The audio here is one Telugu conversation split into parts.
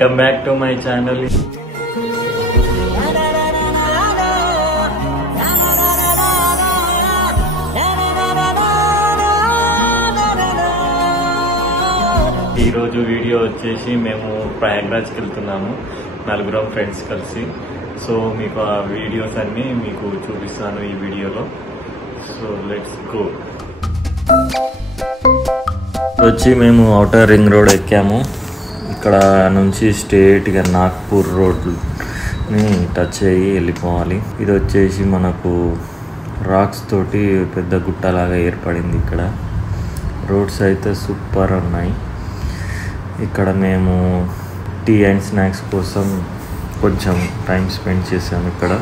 Come back to my channel. ఈ రోజు వీడియో వచ్చేసి మేము ప్రయాగ్రాజ్కి వెళ్తున్నాము నలుగురం ఫ్రెండ్స్ కలిసి. సో మీకు ఆ వీడియోస్ అన్ని మీకు చూపిస్తాను ఈ వీడియోలో. So let's go. వచ్చి మేము ఔటర్ రింగ్ రోడ్ ఎక్కాము. ఇక్కడ నుంచి స్ట్రేట్గా నాగ్పూర్ రోడ్ని టచ్ అయ్యి వెళ్ళిపోవాలి. ఇది వచ్చేసి మనకు రాక్స్ తోటి పెద్ద గుట్టలాగా ఏర్పడింది. ఇక్కడ రోడ్స్ అయితే సూపర్ ఉన్నాయి. ఇక్కడ మేము టీ అండ్ స్నాక్స్ కోసం కొంచెం టైం స్పెండ్ చేసాము. ఇక్కడ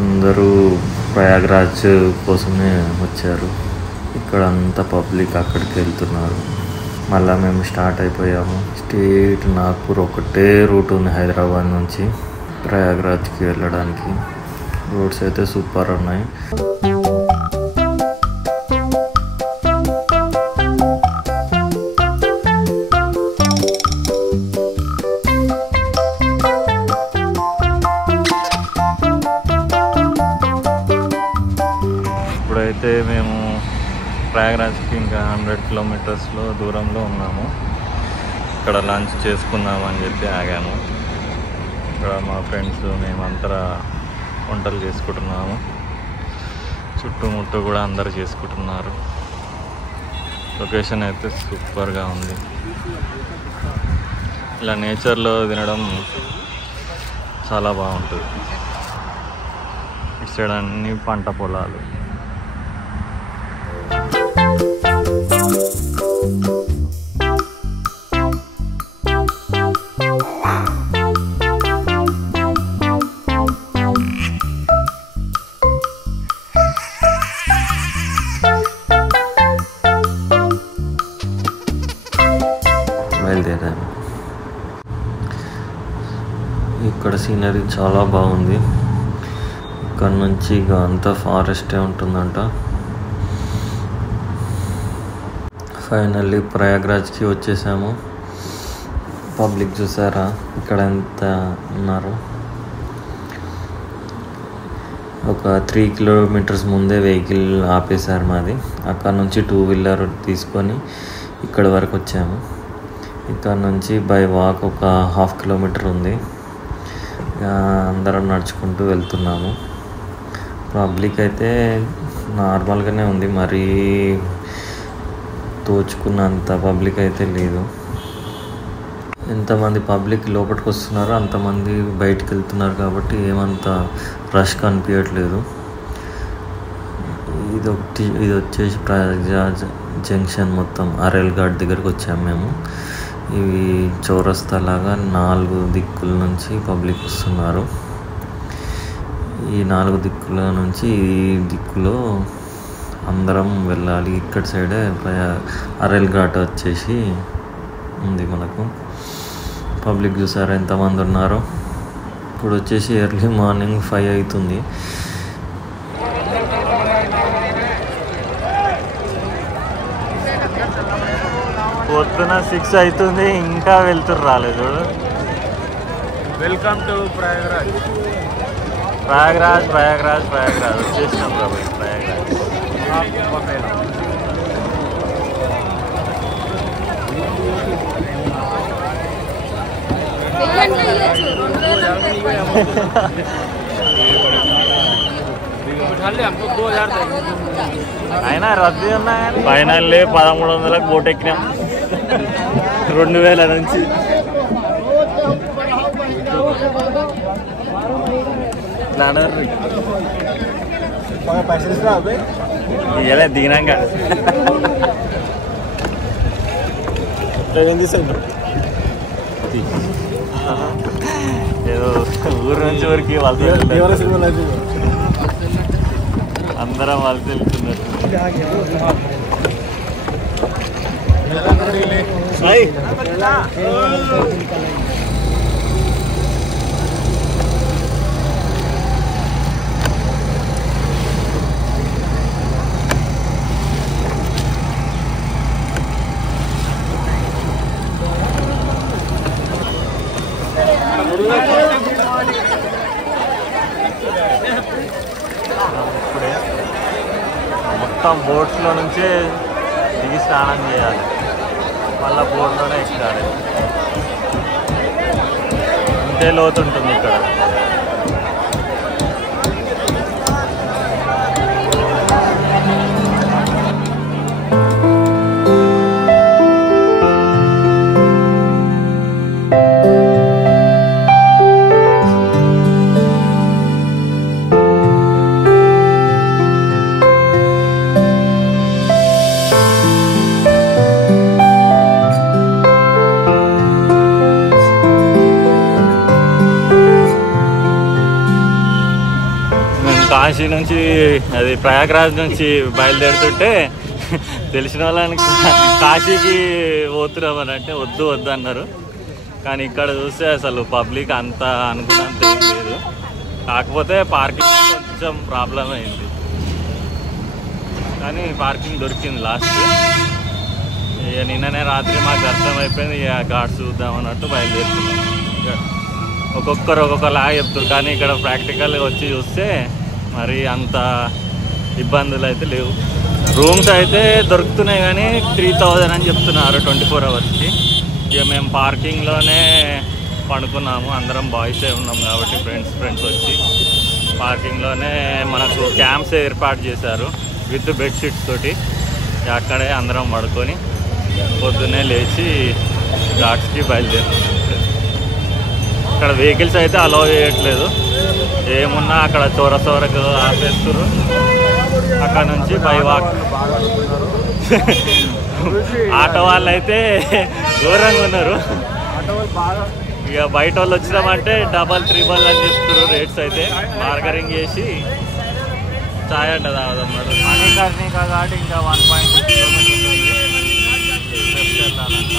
అందరూ ప్రయాగ్రాజ్ కోసమే వచ్చారు. ఇక్కడ అంతా పబ్లిక్ అక్కడికి వెళ్తున్నారు. మళ్ళీ మేము స్టార్ట్ అయిపోయాము. స్ట్రేట్ నాగ్పూర్ ఒకటే రూట్ ఉంది హైదరాబాద్ నుంచి ప్రయాగ్రాజ్కి వెళ్ళడానికి. రోడ్స్ అయితే సూపర్ ఉన్నాయి. ఇప్పుడైతే మేము ప్రయాగ్రాజ్కి ఇంకా 100 కిలోమీటర్స్లో దూరంలో ఉన్నాము. ఇక్కడ లంచ్ చేసుకుందామని చెప్పి ఆగాము. ఇక్కడ మా ఫ్రెండ్స్ మేమంతా వంటలు చేసుకుంటున్నాము. చుట్టుముట్టు కూడా అందరు చేసుకుంటున్నారు. లొకేషన్ అయితే సూపర్గా ఉంది. ఇలా నేచర్లో తినడం చాలా బాగుంటుంది. ఇటు సైడ్ అన్ని పంట పొలాలు. బయలుదేరాము. ఇక్కడ సీనరీ చాలా బాగుంది. ఇక్కడ నుంచి ఇక అంతా ఫారెస్టే ఉంటుందంట. ఫైనల్లీ ప్రయాగ్రాజ్కి వచ్చేసాము. పబ్లిక్ చూసారా ఇక్కడ ఎంత ఉన్నారు. ఒక 3 కిలోమీటర్స్ ముందే వెహికల్ ఆపేశారు మాది. అక్కడ నుంచి 2 వీలర్ తీసుకొని ఇక్కడ వరకు వచ్చాము. ఇక్కడ నుంచి బై వాక్ ఒక 1/2 కిలోమీటర్ ఉంది. అందరం నడుచుకుంటూ వెళ్తున్నాము. పబ్లిక్ అయితే నార్మల్గానే ఉంది. మరీ తోచుకున్నంత పబ్లిక్ అయితే లేదు. ఎంతమంది పబ్లిక్ లోపలికి వస్తున్నారో అంతమంది బయటికి వెళ్తున్నారు కాబట్టి ఏమంత రష్ కనిపించట్లేదు. ఇది వచ్చేసి ప్రయాగ్రాజ్ జంక్షన్. మొత్తం అరేల్ ఘాట్ దగ్గరకు వచ్చాము మేము. ఇవి చౌరస్తా లాగా 4 దిక్కుల నుంచి పబ్లిక్ వస్తున్నారు. ఈ 4 దిక్కుల నుంచి ఈ దిక్కులో అందరం వెళ్ళాలి. ఇక్కడ సైడే అరేల్ ఘాట్ వచ్చేసి ఉంది మనకు. పబ్లిక్ చూసారా ఎంతమంది ఉన్నారో. ఇప్పుడు వచ్చేసి ఎర్లీ మార్నింగ్ 5 అవుతుంది. పొద్దున 6 అవుతుంది, ఇంకా వెళ్తురు రాలేదు. Welcome to Prayagraj. ప్రయాగ్రాజ్ ప్రయాగ్రాజ్ ప్రయాగ్రాజ్ వచ్చేసినాం కాబట్టి ప్రయాగ్రాజ్. అయినా రద్దీ ఉన్నా కానీ ఫైనల్లీ 1300లకు బోట్ ఎక్కినాం. 2000 నుంచి ఇవ్వలే దిగినాక ఏదో ఊరు నుంచి ఊరికి వాళ్ళతో అందరం వాళ్ళతో వెళ్తున్నారు. ఇప్పుడే మొత్తం బోట్స్లో నుంచే దిగి స్నానం చేయాలి, మళ్ళీ బోట్లోనే ఎక్కాలి. ఇంతే లోతు ఉంటుంది ఇక్కడ. కాశీ నుంచి అది ప్రయాగ్రాజ్ నుంచి బయలుదేరుతుంటే తెలిసిన వాళ్ళని కాశీకి పోతున్నామని అంటే వద్దు వద్దు అన్నారు. కానీ ఇక్కడ చూస్తే అసలు పబ్లిక్ అంత అనుకున్నంత ఏం లేదు. కాకపోతే పార్కింగ్ కొంచెం ప్రాబ్లం అయింది, కానీ పార్కింగ్ దొరికింది లాస్ట్. ఇక నిన్ననే రాత్రి మాకు దర్శనం అయిపోయింది, ఇక ఘాట్స్ చూద్దాం అన్నట్టు బయలుదేరుతున్నాం. ఒక్కొక్కరు ఒక్కొక్కలా చెప్తారు, కానీ ఇక్కడ ప్రాక్టికల్గా వచ్చి చూస్తే మరి అంత ఇబ్బందులు అయితే లేవు. రూమ్స్ అయితే దొరుకుతున్నాయి, కానీ 3000 అని చెప్తున్నారు 24 అవర్స్కి. ఇక మేము పార్కింగ్లోనే పడుకున్నాము, అందరం బాయ్సే ఉన్నాం కాబట్టి ఫ్రెండ్స్ వచ్చి పార్కింగ్లోనే మనకు క్యాంప్స్ ఏర్పాటు చేశారు విత్ బెడ్షీట్స్ తోటి. అక్కడే అందరం పడుకొని పొద్దున్నే లేచి ఘాట్స్కి బయలుదేరుతాం. ఇక్కడ వెహికల్స్ అయితే అలౌ చేయట్లేదు, ఏమున్నా అక్కడ చోరచోరకు ఆపేస్తారు. అక్కడ నుంచి బై వాక్. ఆటో వాళ్ళు అయితే ఘోరంగా ఉన్నారు. ఇక బయట వాళ్ళు వచ్చినామంటే 2-3 అని చెప్తున్నారు రేట్స్. అయితే బార్గరింగ్ చేసి చాయ్ అంట తాగదన్నాడు. మణికర్ణిక కాబట్టి ఇంకా 1.6 కిలోమీటర్స్ వెళ్ళాలంట.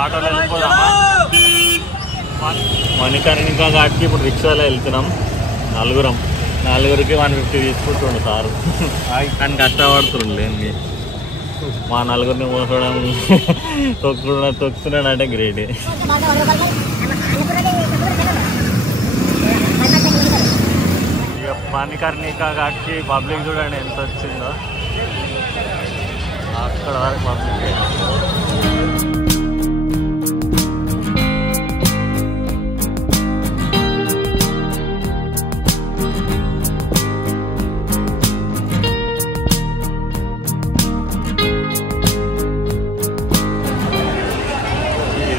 ఆటోలో వెళ్ళిపోదామా? మణికర్ణిక ఘాట్కి ఇప్పుడు రిక్షాలో వెళ్తున్నాం. నలుగురికి 150 తీసుకుంటుండు సారు. కానీ కష్టపడుతుండలేండి. మా నలుగురిని మోసడం తొక్కుతున్నాడు అంటే గ్రేట్. ఇక మణికర్ణిక ఘాట్కి పబ్లిక్ చూడండి ఎంత వచ్చిందో. అక్కడ వరకు పబ్లిక్.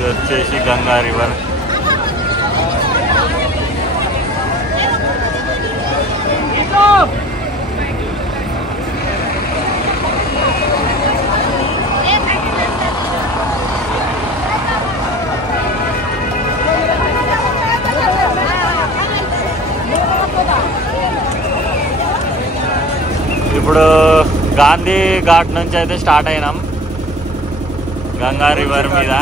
వచ్చేసి గంగా రివర్. ఇప్పుడు గాంధీ ఘాట్ నుంచి అయితే స్టార్ట్ అయినాం గంగా రివర్ మీద.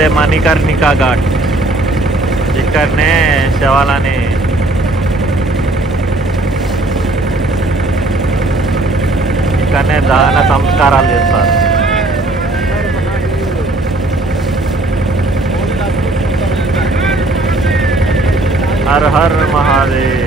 ఇదే మణికర్ణికా ఘాట్. ఇక్కడనే శవాలని ఇక్కడనే దహన సంస్కారాలు చేస్తారు. Her her Mahadev.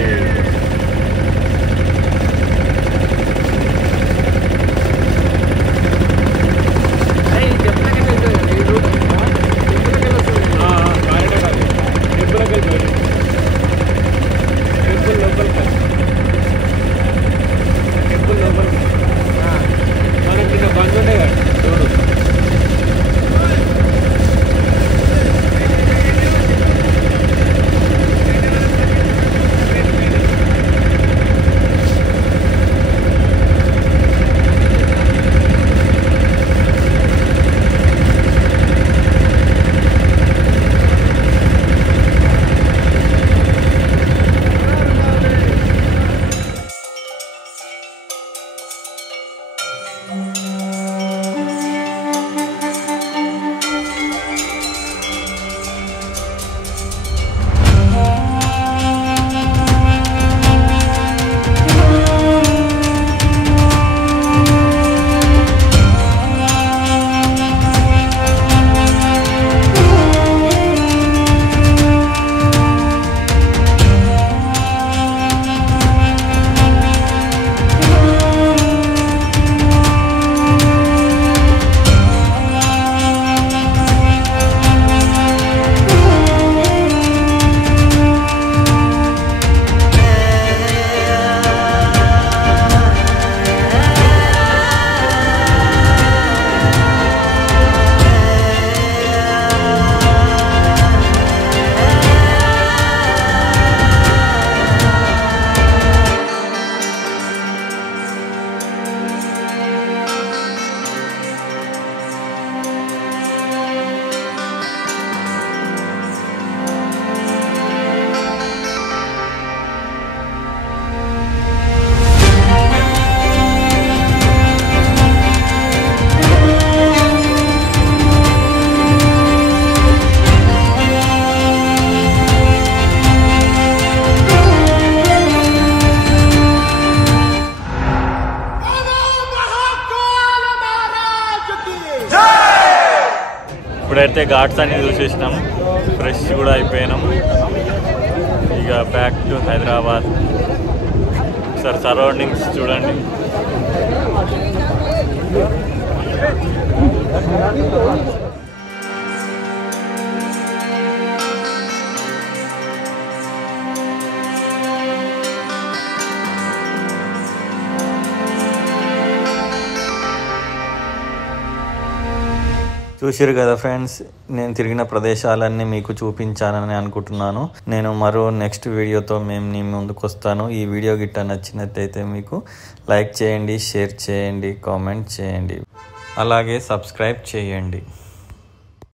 ఇప్పుడైతే ఘాట్స్ అన్ని చూసేసినాం, ఫ్రెష్ కూడా అయిపోయినాం. ఇక బ్యాక్ టు హైదరాబాద్. ఒకసారి సరౌండింగ్స్ చూడండి. చూసారు కదా ఫ్రెండ్స్, నేను తిరిగిన ప్రదేశాలన్నీ మీకు చూపించానని అనుకుంటున్నాను. నేను మరో నెక్స్ట్ వీడియోతో మీ ముందుకు వస్తాను. ఈ వీడియో గిట్ట నచ్చినట్టయితే మీకు లైక్ చేయండి, షేర్ చేయండి, కామెంట్ చేయండి, అలాగే సబ్స్క్రైబ్ చేయండి.